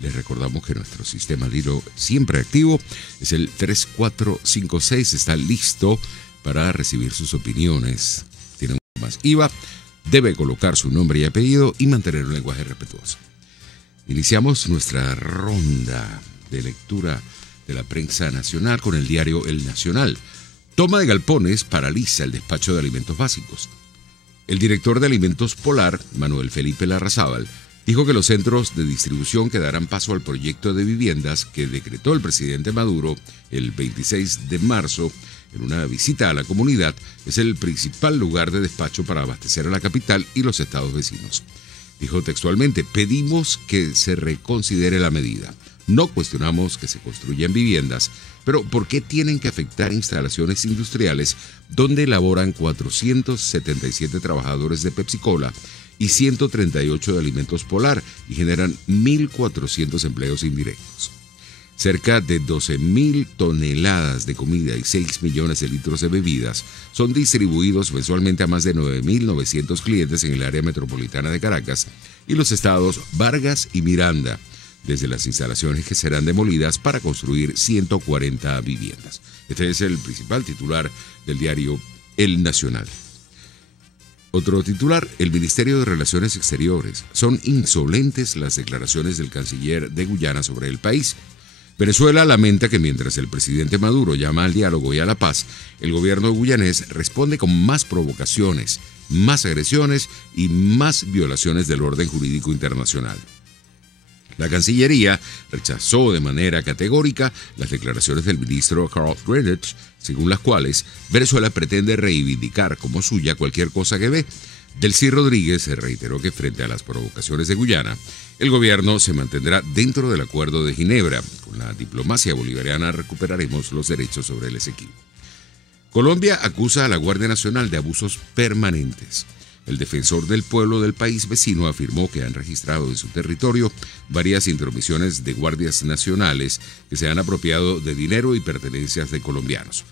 Les recordamos que nuestro sistema DIRO siempre activo es el 3456. Está listo para recibir sus opiniones. Tiene un más IVA. Debe colocar su nombre y apellido y mantener un lenguaje respetuoso. Iniciamos nuestra ronda de lectura de la prensa nacional con el diario El Nacional. Toma de galpones paraliza el despacho de alimentos básicos. El director de Alimentos Polar, Manuel Felipe Larrazábal, dijo que los centros de distribución que darán paso al proyecto de viviendas que decretó el presidente Maduro el 26 de marzo en una visita a la comunidad es el principal lugar de despacho para abastecer a la capital y los estados vecinos. Dijo textualmente: pedimos que se reconsidere la medida. No cuestionamos que se construyan viviendas, pero ¿por qué tienen que afectar instalaciones industriales donde laboran 477 trabajadores de Pepsi-Cola y 138 de Alimentos Polar y generan 1.400 empleos indirectos? Cerca de 12.000 toneladas de comida y 6 millones de litros de bebidas son distribuidos mensualmente a más de 9.900 clientes en el área metropolitana de Caracas y los estados Vargas y Miranda, desde las instalaciones que serán demolidas para construir 140 viviendas. Este es el principal titular del diario El Nacional. Otro titular: el Ministerio de Relaciones Exteriores. Son insolentes las declaraciones del canciller de Guyana sobre el país. Venezuela lamenta que mientras el presidente Maduro llama al diálogo y a la paz, el gobierno guyanés responde con más provocaciones, más agresiones y más violaciones del orden jurídico internacional. La Cancillería rechazó de manera categórica las declaraciones del ministro Carl Greenwich, según las cuales Venezuela pretende reivindicar como suya cualquier cosa que ve. Delcy Rodríguez reiteró que frente a las provocaciones de Guyana, el gobierno se mantendrá dentro del Acuerdo de Ginebra. Con la diplomacia bolivariana recuperaremos los derechos sobre el Esequibo. Colombia acusa a la Guardia Nacional de abusos permanentes. El defensor del pueblo del país vecino afirmó que han registrado en su territorio varias intromisiones de guardias nacionales que se han apropiado de dinero y pertenencias de colombianos.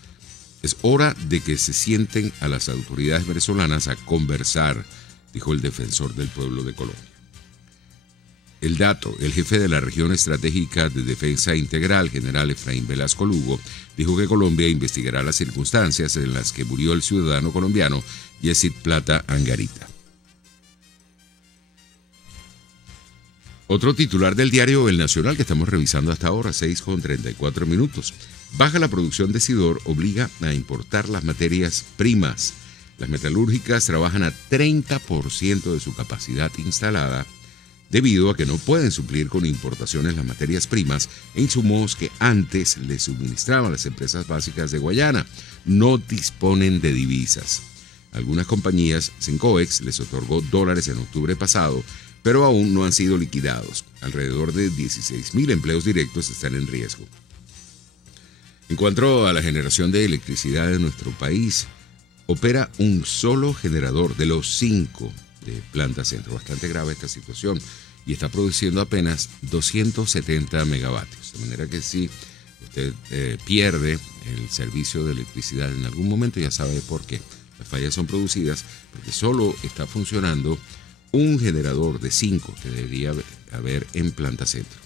Es hora de que se sienten a las autoridades venezolanas a conversar, dijo el defensor del pueblo de Colombia. El dato: el jefe de la región estratégica de defensa integral, general Efraín Velasco Lugo, dijo que Colombia investigará las circunstancias en las que murió el ciudadano colombiano Yesid Plata Angarita. Otro titular del diario El Nacional que estamos revisando hasta ahora, 6:34. Baja la producción de Sidor obliga a importar las materias primas. Las metalúrgicas trabajan a 30% de su capacidad instalada debido a que no pueden suplir con importaciones las materias primas e insumos que antes les suministraban las empresas básicas de Guayana. No disponen de divisas. Algunas compañías, Sencoex, les otorgó dólares en octubre pasado, pero aún no han sido liquidados. Alrededor de 16.000 empleos directos están en riesgo. En cuanto a la generación de electricidad en nuestro país, opera un solo generador de los 5 de Planta Centro. Bastante grave esta situación y está produciendo apenas 270 megavatios. De manera que si usted pierde el servicio de electricidad en algún momento, ya sabe por qué. Las fallas son producidas porque solo está funcionando un generador de 5 que debería haber en Planta Centro.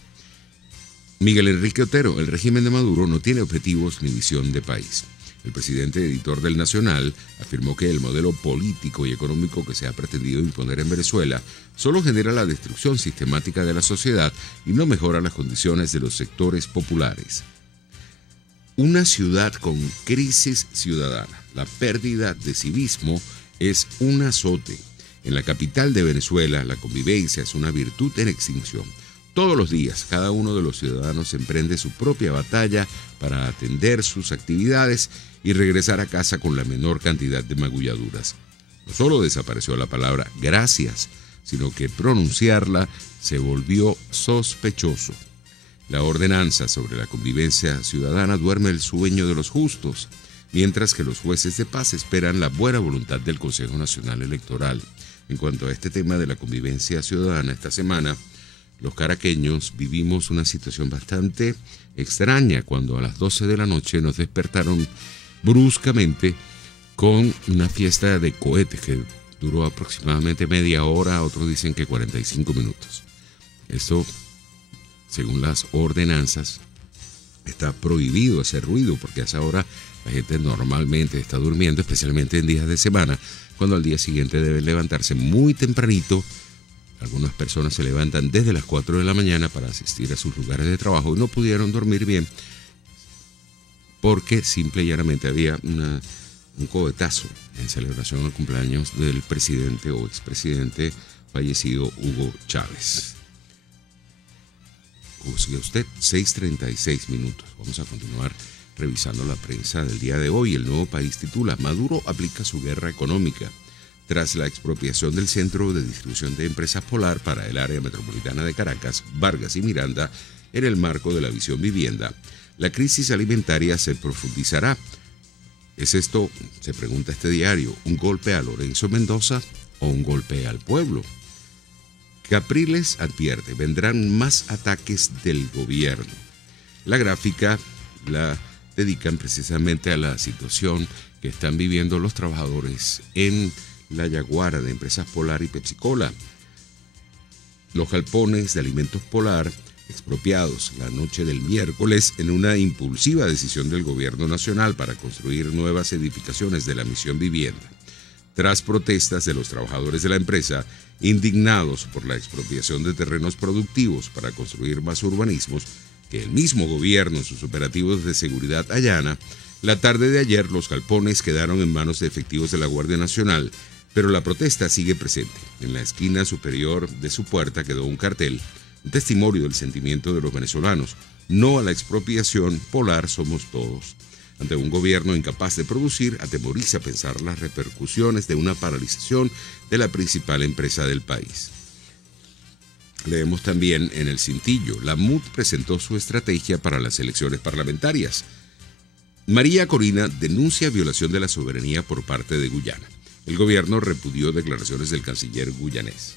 Miguel Enrique Otero: el régimen de Maduro no tiene objetivos ni visión de país. El presidente editor del Nacional afirmó que el modelo político y económico que se ha pretendido imponer en Venezuela solo genera la destrucción sistemática de la sociedad y no mejora las condiciones de los sectores populares. Una ciudad con crisis ciudadana. La pérdida de civismo es un azote. En la capital de Venezuela, la convivencia es una virtud en extinción. Todos los días, cada uno de los ciudadanos emprende su propia batalla para atender sus actividades y regresar a casa con la menor cantidad de magulladuras. No solo desapareció la palabra gracias, sino que pronunciarla se volvió sospechoso. La ordenanza sobre la convivencia ciudadana duerme el sueño de los justos, mientras que los jueces de paz esperan la buena voluntad del Consejo Nacional Electoral. En cuanto a este tema de la convivencia ciudadana, esta semana los caraqueños vivimos una situación bastante extraña cuando a las 12 de la noche nos despertaron bruscamente con una fiesta de cohetes que duró aproximadamente media hora, otros dicen que 45 minutos. Esto según las ordenanzas, está prohibido hacer ruido porque a esa hora la gente normalmente está durmiendo, especialmente en días de semana, cuando al día siguiente deben levantarse muy tempranito. Algunas personas se levantan desde las 4 de la mañana para asistir a sus lugares de trabajo y no pudieron dormir bien porque simple y llanamente había un cohetazo en celebración al cumpleaños del presidente o expresidente fallecido Hugo Chávez. Juzgue usted, 6:36 minutos. Vamos a continuar revisando la prensa del día de hoy. El Nuevo País titula: Maduro aplica su guerra económica. Tras la expropiación del centro de distribución de empresas Polar para el área metropolitana de Caracas, Vargas y Miranda, en el marco de la Visión Vivienda, la crisis alimentaria se profundizará. ¿Es esto, se pregunta este diario, un golpe a Lorenzo Mendoza o un golpe al pueblo? Capriles advierte, vendrán más ataques del gobierno. La gráfica la dedican precisamente a la situación que están viviendo los trabajadores en la Yaguara de Empresas Polar y Pepsi-Cola. Los galpones de alimentos Polar expropiados la noche del miércoles en una impulsiva decisión del gobierno nacional para construir nuevas edificaciones de la Misión Vivienda. Tras protestas de los trabajadores de la empresa, indignados por la expropiación de terrenos productivos para construir más urbanismos que el mismo gobierno en sus operativos de seguridad allana, la tarde de ayer los galpones quedaron en manos de efectivos de la Guardia Nacional, pero la protesta sigue presente. En la esquina superior de su puerta quedó un cartel, un testimonio del sentimiento de los venezolanos: no a la expropiación, Polar somos todos. Ante un gobierno incapaz de producir, atemoriza pensar las repercusiones de una paralización de la principal empresa del país. Leemos también en El Cintillo: la MUD presentó su estrategia para las elecciones parlamentarias. María Corina denuncia violación de la soberanía por parte de Guyana. El gobierno repudió declaraciones del canciller guyanés.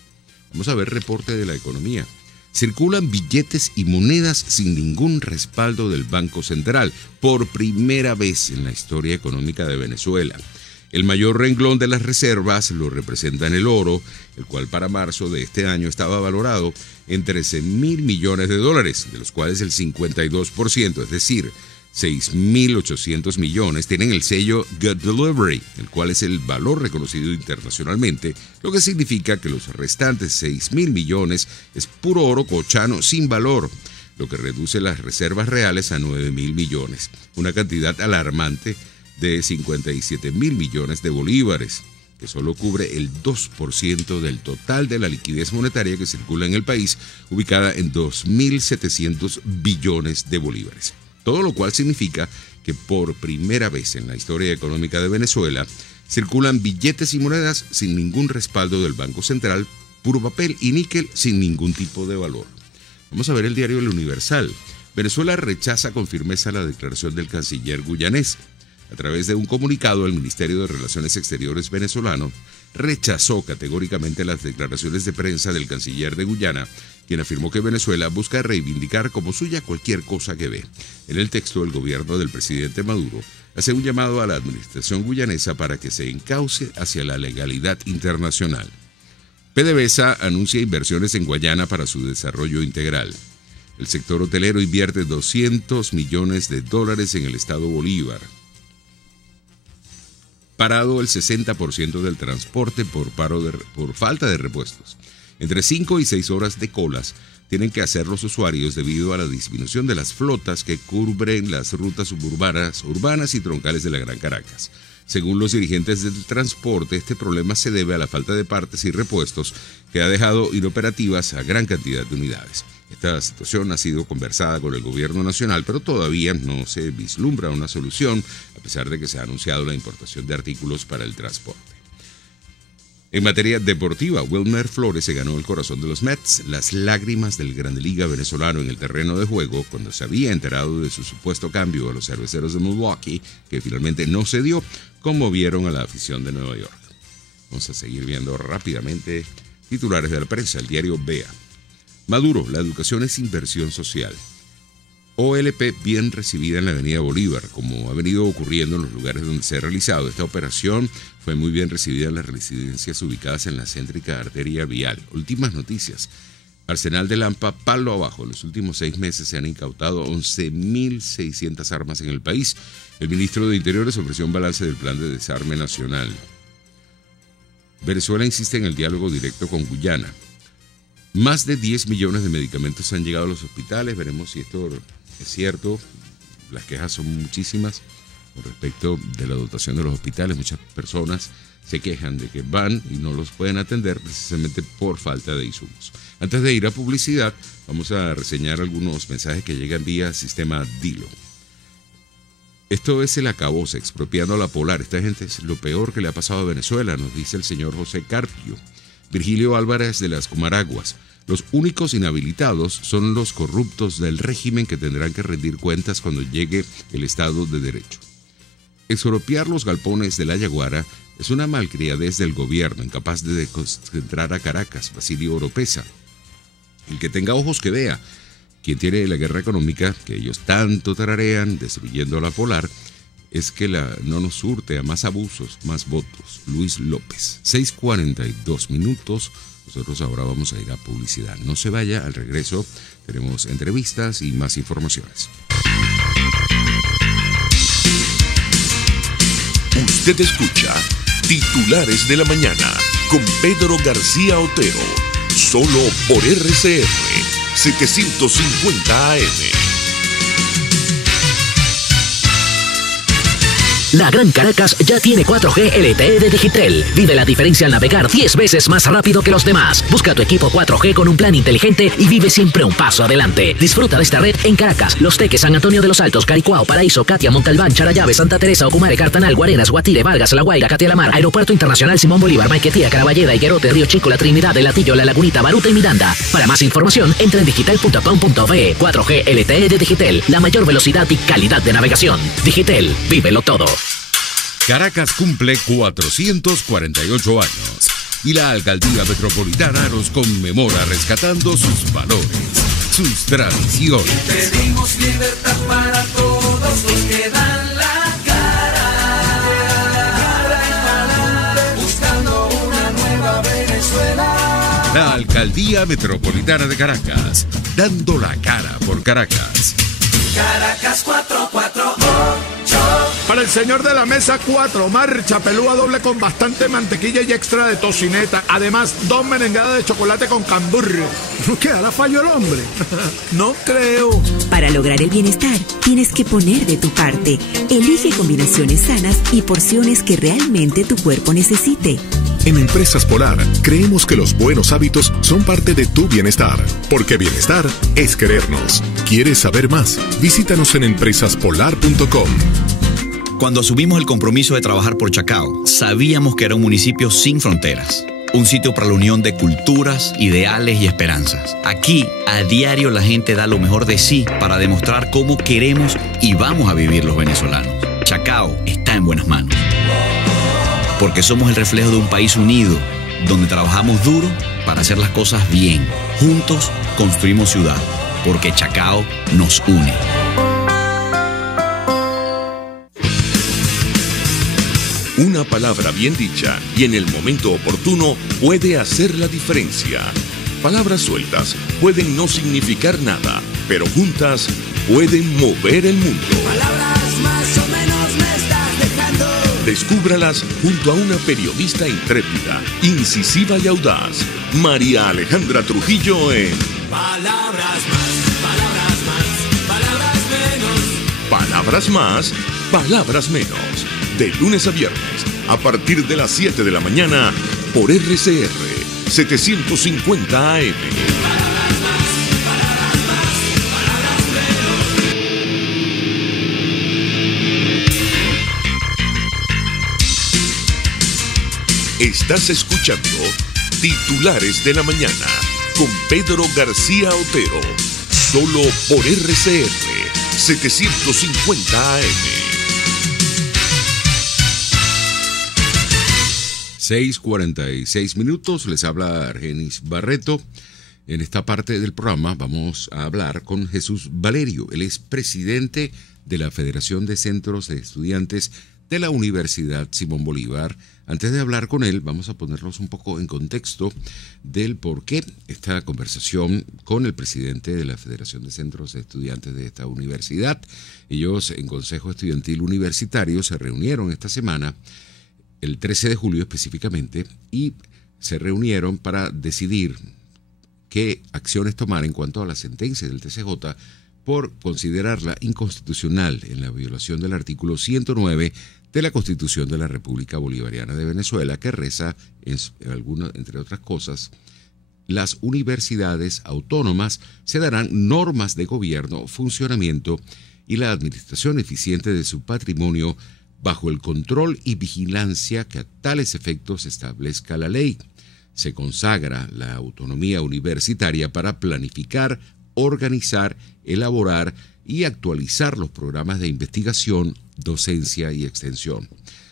Vamos a ver reporte de la economía. Circulan billetes y monedas sin ningún respaldo del Banco Central, por primera vez en la historia económica de Venezuela. El mayor renglón de las reservas lo representa en el oro, el cual para marzo de este año estaba valorado en 13.000 millones de dólares, de los cuales el 52%, es decir, 6.800 millones, tienen el sello Good Delivery, el cual es el valor reconocido internacionalmente, lo que significa que los restantes 6.000 millones es puro oro cochano sin valor, lo que reduce las reservas reales a 9.000 millones, una cantidad alarmante de 57.000 millones de bolívares, que solo cubre el 2% del total de la liquidez monetaria que circula en el país, ubicada en 2.700 billones de bolívares. Todo lo cual significa que por primera vez en la historia económica de Venezuela circulan billetes y monedas sin ningún respaldo del Banco Central, puro papel y níquel sin ningún tipo de valor. Vamos a ver el diario El Universal. Venezuela rechaza con firmeza la declaración del canciller guyanés. A través de un comunicado, el Ministerio de Relaciones Exteriores venezolano rechazó categóricamente las declaraciones de prensa del canciller de Guyana, quien afirmó que Venezuela busca reivindicar como suya cualquier cosa que ve. En el texto, el gobierno del presidente Maduro hace un llamado a la administración guyanesa para que se encauce hacia la legalidad internacional. PDVSA anuncia inversiones en Guayana para su desarrollo integral. El sector hotelero invierte $200 millones en el estado Bolívar. Parado el 60% del transporte por falta de repuestos. Entre 5 y 6 horas de colas tienen que hacer los usuarios debido a la disminución de las flotas que cubren las rutas suburbanas, urbanas y troncales de la Gran Caracas. Según los dirigentes del transporte, este problema se debe a la falta de partes y repuestos que ha dejado inoperativas a gran cantidad de unidades. Esta situación ha sido conversada con el gobierno nacional, pero todavía no se vislumbra una solución, a pesar de que se ha anunciado la importación de artículos para el transporte. En materia deportiva, Wilmer Flores se ganó el corazón de los Mets. Las lágrimas del Grande Liga venezolano en el terreno de juego, cuando se había enterado de su supuesto cambio a los Cerveceros de Milwaukee, que finalmente no se dio, conmovieron a la afición de Nueva York. Vamos a seguir viendo rápidamente titulares de la prensa. El diario BEA. Maduro, la educación es inversión social. OLP bien recibida en la avenida Bolívar, como ha venido ocurriendo en los lugares donde se ha realizado. Esta operación fue muy bien recibida en las residencias ubicadas en la céntrica arteria vial. Últimas noticias. Arsenal de Lampa, palo abajo. En los últimos 6 meses se han incautado 11.600 armas en el país. El ministro de Interiores ofreció un balance del plan de desarme nacional. Venezuela insiste en el diálogo directo con Guyana. Más de 10 millones de medicamentos han llegado a los hospitales. Veremos si esto es cierto. Las quejas son muchísimas con respecto de la dotación de los hospitales. Muchas personas se quejan de que van y no los pueden atender precisamente por falta de insumos. Antes de ir a publicidad, vamos a reseñar algunos mensajes que llegan vía sistema Dilo. Esto es el acabose, expropiando a la Polar. Esta gente es lo peor que le ha pasado a Venezuela, nos dice el señor José Carpio. Virgilio Álvarez de las Comaraguas. Los únicos inhabilitados son los corruptos del régimen que tendrán que rendir cuentas cuando llegue el Estado de Derecho. Expropiar los galpones de la Yaguara es una malcriadez del gobierno, incapaz de desconcentrar a Caracas. Basilio Oropesa. El que tenga ojos que vea. Quien tiene la guerra económica que ellos tanto tararean, destruyendo a la Polar, es que no nos surte a más abusos, más votos. Luis López. 6:42 minutos. Nosotros ahora vamos a ir a publicidad. No se vaya, al regreso tenemos entrevistas y más informaciones. Usted escucha Titulares de la Mañana con Pedro García Otero, solo por RCR 750 AM. La Gran Caracas ya tiene 4G LTE de Digitel. Vive la diferencia al navegar 10 veces más rápido que los demás. Busca tu equipo 4G con un plan inteligente y vive siempre un paso adelante. Disfruta de esta red en Caracas, Los Teques, San Antonio de los Altos, Caricuao, Paraíso, Catia, Montalbán, Charallave, Santa Teresa, Ocumare, Cartanal, Guarenas, Guatire, Vargas, La Guaira, Catia la Mar, Aeropuerto Internacional Simón Bolívar, Maiquetía, Caraballeda, Higuerote, Río Chico, La Trinidad, El Latillo, La Lagunita, Baruta y Miranda. Para más información, entra en digital.com.be. 4G LTE de Digitel, la mayor velocidad y calidad de navegación. Digitel, vívelo todo. Caracas cumple 448 años y la Alcaldía Metropolitana nos conmemora rescatando sus valores, sus tradiciones. Pedimos libertad para todos los que dan la cara, buscando una nueva Venezuela. La Alcaldía Metropolitana de Caracas, dando la cara por Caracas. Caracas 448. Para el señor de la mesa 4, marcha pelúa doble con bastante mantequilla y extra de tocineta. Además, 2 merengadas de chocolate con cambur. ¿No quedará fallo el hombre? No creo. Para lograr el bienestar, tienes que poner de tu parte. Elige combinaciones sanas y porciones que realmente tu cuerpo necesite. En Empresas Polar, creemos que los buenos hábitos son parte de tu bienestar, porque bienestar es querernos. ¿Quieres saber más? Visítanos en empresaspolar.com. Cuando asumimos el compromiso de trabajar por Chacao, sabíamos que era un municipio sin fronteras. Un sitio para la unión de culturas, ideales y esperanzas. Aquí, a diario, la gente da lo mejor de sí para demostrar cómo queremos y vamos a vivir los venezolanos. Chacao está en buenas manos. Porque somos el reflejo de un país unido, donde trabajamos duro para hacer las cosas bien. Juntos construimos ciudad, porque Chacao nos une. Una palabra bien dicha y en el momento oportuno puede hacer la diferencia. Palabras sueltas pueden no significar nada, pero juntas pueden mover el mundo. Palabras más o menos me estás dejando. Descúbralas junto a una periodista intrépida, incisiva y audaz, María Alejandra Trujillo en Palabras más, palabras más, palabras menos. Palabras más, palabras menos. De lunes a viernes, a partir de las 7 de la mañana, por RCR 750 AM. Palabras más, palabras más, palabras menos. Estás escuchando Titulares de la Mañana con Pedro García Otero, solo por RCR 750 AM. 6:46 minutos, les habla Argenis Barreto. En esta parte del programa vamos a hablar con Jesús Valerio. Él es presidente de la Federación de Centros de Estudiantes de la Universidad Simón Bolívar antes de hablar con él, vamos a ponernos un poco en contexto del por qué esta conversación con el presidente de la Federación de Centros de Estudiantes de esta universidad. Ellos, en Consejo Estudiantil Universitario, se reunieron esta semana, el 13 de julio específicamente, y se reunieron para decidir qué acciones tomar en cuanto a la sentencia del TCJ por considerarla inconstitucional en la violación del artículo 109 de la Constitución de la República Bolivariana de Venezuela, que reza, entre otras cosas, las universidades autónomas se darán normas de gobierno, funcionamiento y la administración eficiente de su patrimonio bajo el control y vigilancia que a tales efectos establezca la ley. Se consagra la autonomía universitaria para planificar, organizar, elaborar y actualizar los programas de investigación, docencia y extensión.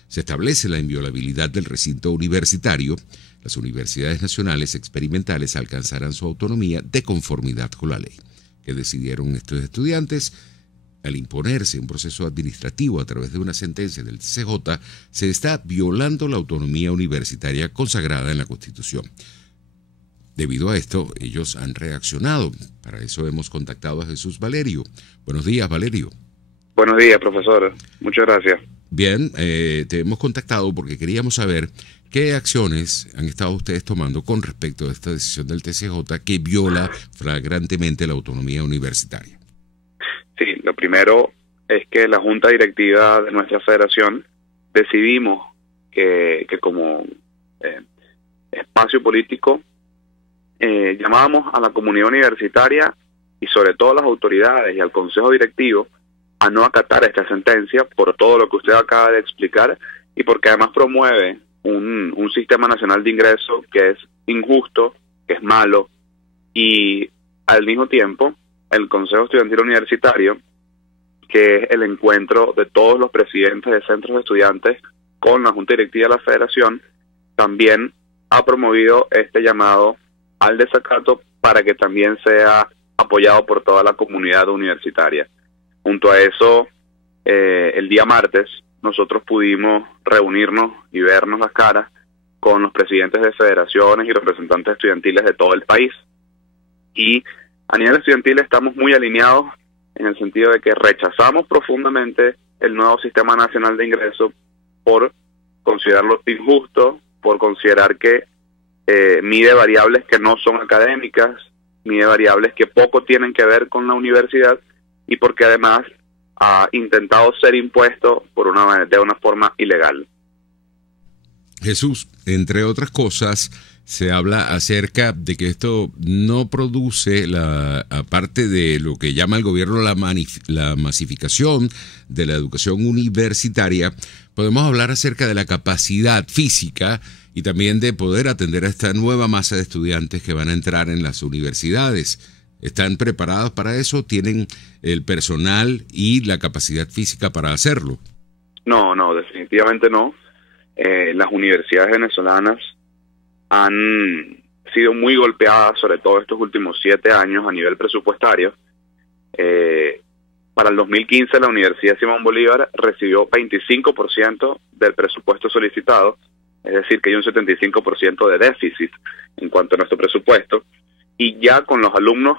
Se establece la inviolabilidad del recinto universitario. Las universidades nacionales experimentales alcanzarán su autonomía de conformidad con la ley. Que decidieron estos estudiantes, al imponerse un proceso administrativo a través de una sentencia del TCJ, se está violando la autonomía universitaria consagrada en la Constitución. Debido a esto, ellos han reaccionado. Para eso hemos contactado a Jesús Valerio. Buenos días, Valerio. Buenos días, profesor. Muchas gracias. Bien, te hemos contactado porque queríamos saber qué acciones han estado ustedes tomando con respecto a esta decisión del TCJ que viola flagrantemente la autonomía universitaria. Sí, lo primero es que la Junta Directiva de nuestra federación decidimos que como espacio político llamábamos a la comunidad universitaria y sobre todo a las autoridades y al consejo directivo a no acatar esta sentencia por todo lo que usted acaba de explicar y porque además promueve un sistema nacional de ingreso que es injusto, que es malo, y al mismo tiempo el Consejo Estudiantil Universitario, que es el encuentro de todos los presidentes de centros de estudiantes con la Junta Directiva de la Federación, también ha promovido este llamado al desacato para que también sea apoyado por toda la comunidad universitaria. Junto a eso, el día martes, nosotros pudimos reunirnos y vernos las caras con los presidentes de federaciones y representantes estudiantiles de todo el país. Y a nivel estudiantil estamos muy alineados en el sentido de que rechazamos profundamente el nuevo sistema nacional de ingreso por considerarlo injusto, por considerar que mide variables que no son académicas, mide variables que poco tienen que ver con la universidad y porque además ha intentado ser impuesto de una forma ilegal. Jesús, entre otras cosas, se habla acerca de que esto no produce, aparte de lo que llama el gobierno la masificación de la educación universitaria, podemos hablar acerca de la capacidad física y también de poder atender a esta nueva masa de estudiantes que van a entrar en las universidades. ¿Están preparados para eso? ¿Tienen el personal y la capacidad física para hacerlo? No, definitivamente no. Las universidades venezolanas han sido muy golpeadas, sobre todo estos últimos 7 años a nivel presupuestario. Para el 2015 la Universidad Simón Bolívar recibió 25% del presupuesto solicitado, es decir, que hay un 75% de déficit en cuanto a nuestro presupuesto, y ya con los alumnos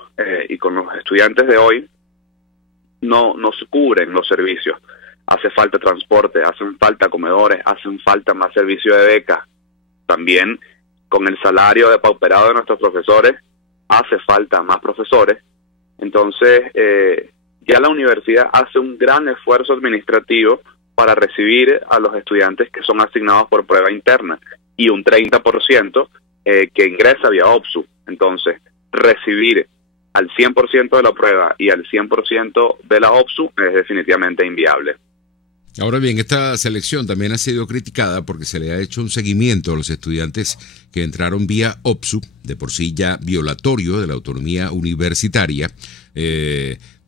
y con los estudiantes de hoy no se cubren los servicios. Hace falta transporte, hacen falta comedores, hacen falta más servicio de becas. También con el salario depauperado de nuestros profesores, hace falta más profesores. Entonces, ya la universidad hace un gran esfuerzo administrativo para recibir a los estudiantes que son asignados por prueba interna y un 30% que ingresa vía OPSU. Entonces, recibir al 100% de la prueba y al 100% de la OPSU es definitivamente inviable. Ahora bien, esta selección también ha sido criticada porque se le ha hecho un seguimiento a los estudiantes que entraron vía OPSU, de por sí ya violatorio de la autonomía universitaria,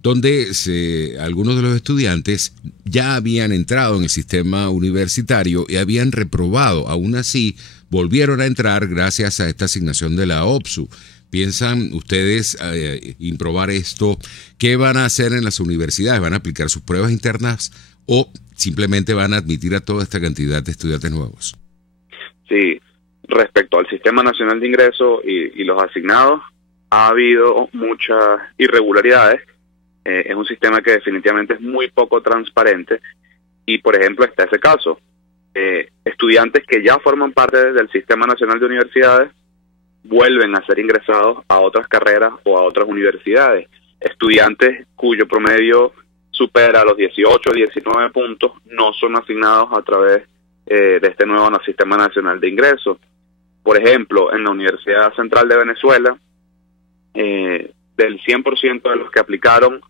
donde algunos de los estudiantes ya habían entrado en el sistema universitario y habían reprobado. Aún así, volvieron a entrar gracias a esta asignación de la OPSU. ¿Piensan ustedes improbar esto? ¿Qué van a hacer en las universidades? ¿Van a aplicar sus pruebas internas o simplemente van a admitir a toda esta cantidad de estudiantes nuevos? Sí, respecto al Sistema Nacional de Ingreso y los asignados, ha habido muchas irregularidades. Es un sistema que definitivamente es muy poco transparente y, por ejemplo, está ese caso. Estudiantes que ya forman parte del Sistema Nacional de Universidades vuelven a ser ingresados a otras carreras o a otras universidades. Estudiantes cuyo promedio supera los 18 o 19 puntos no son asignados a través de este nuevo Sistema Nacional de Ingreso. Por ejemplo, en la Universidad Central de Venezuela, del 100% de los que aplicaron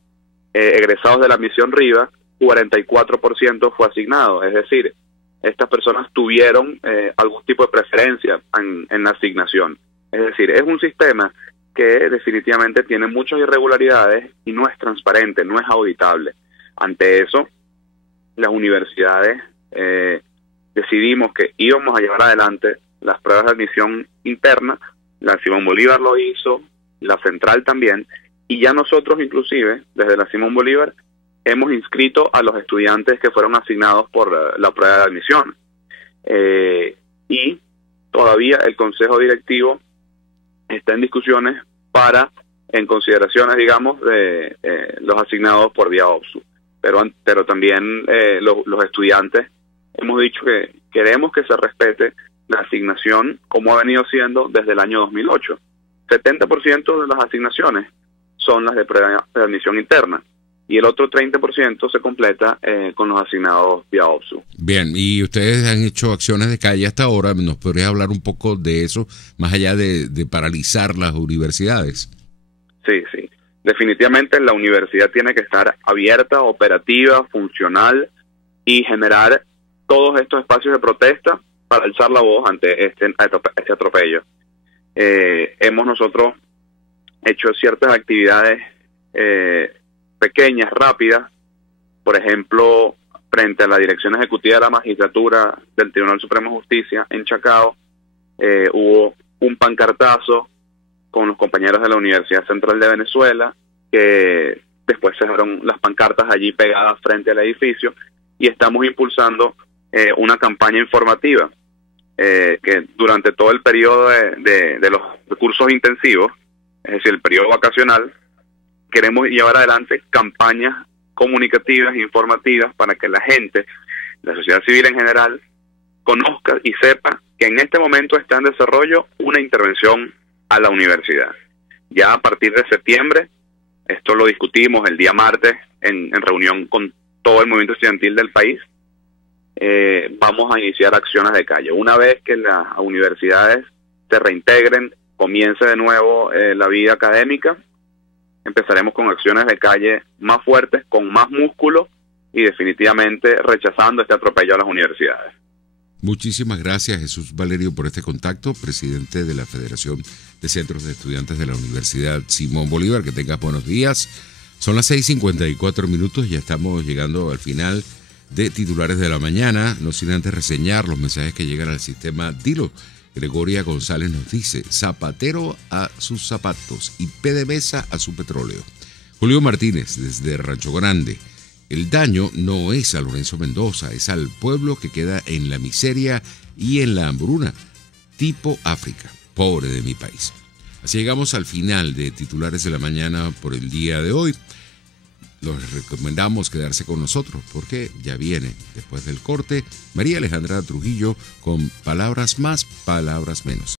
egresados de la misión RIVA, 44% fue asignado. Es decir, estas personas tuvieron algún tipo de preferencia en la asignación. Es decir, es un sistema que definitivamente tiene muchas irregularidades y no es transparente, no es auditable. Ante eso, las universidades decidimos que íbamos a llevar adelante las pruebas de admisión interna. La Simón Bolívar lo hizo, la Central también, y ya nosotros inclusive, desde la Simón Bolívar, hemos inscrito a los estudiantes que fueron asignados por la prueba de admisión. Y todavía el Consejo Directivo está en discusiones en consideraciones, digamos, de los asignados por vía OPSU. Pero también los estudiantes hemos dicho que queremos que se respete la asignación como ha venido siendo desde el año 2008. 70% de las asignaciones son las de prueba de admisión interna y el otro 30% se completa con los asignados vía OPSU. Bien, y ustedes han hecho acciones de calle hasta ahora. ¿Nos podrías hablar un poco de eso, más allá de paralizar las universidades? Sí. Definitivamente la universidad tiene que estar abierta, operativa, funcional y generar todos estos espacios de protesta para alzar la voz ante este atropello. Hemos nosotros hecho ciertas actividades pequeñas, rápidas. Por ejemplo, frente a la Dirección Ejecutiva de la Magistratura del Tribunal Supremo de Justicia en Chacao, hubo un pancartazo con los compañeros de la Universidad Central de Venezuela, que después se dejaron las pancartas allí pegadas frente al edificio, y estamos impulsando una campaña informativa que durante todo el periodo de los cursos intensivos, es decir, el periodo vacacional, queremos llevar adelante campañas comunicativas e informativas para que la gente, la sociedad civil en general, conozca y sepa que en este momento está en desarrollo una intervención a la universidad. Ya a partir de septiembre, esto lo discutimos el día martes en reunión con todo el movimiento estudiantil del país, vamos a iniciar acciones de calle. Una vez que las universidades se reintegren, comience de nuevo la vida académica, empezaremos con acciones de calle más fuertes, con más músculo y definitivamente rechazando este atropello a las universidades. Muchísimas gracias, Jesús Valerio, por este contacto, presidente de la Federación de Centros de Estudiantes de la Universidad Simón Bolívar. Que tengas buenos días. Son las 6:54, ya estamos llegando al final de Titulares de la Mañana, no sin antes reseñar los mensajes que llegan al sistema Dilo. Gregoria González nos dice: zapatero a sus zapatos y PDVSA a su petróleo. Julio Martínez desde Rancho Grande: el daño no es a Lorenzo Mendoza, es al pueblo que queda en la miseria y en la hambruna, tipo África, pobre de mi país. Así llegamos al final de Titulares de la Mañana por el día de hoy. Les recomendamos quedarse con nosotros porque ya viene, después del corte, María Alejandra Trujillo con Palabras Más, Palabras Menos.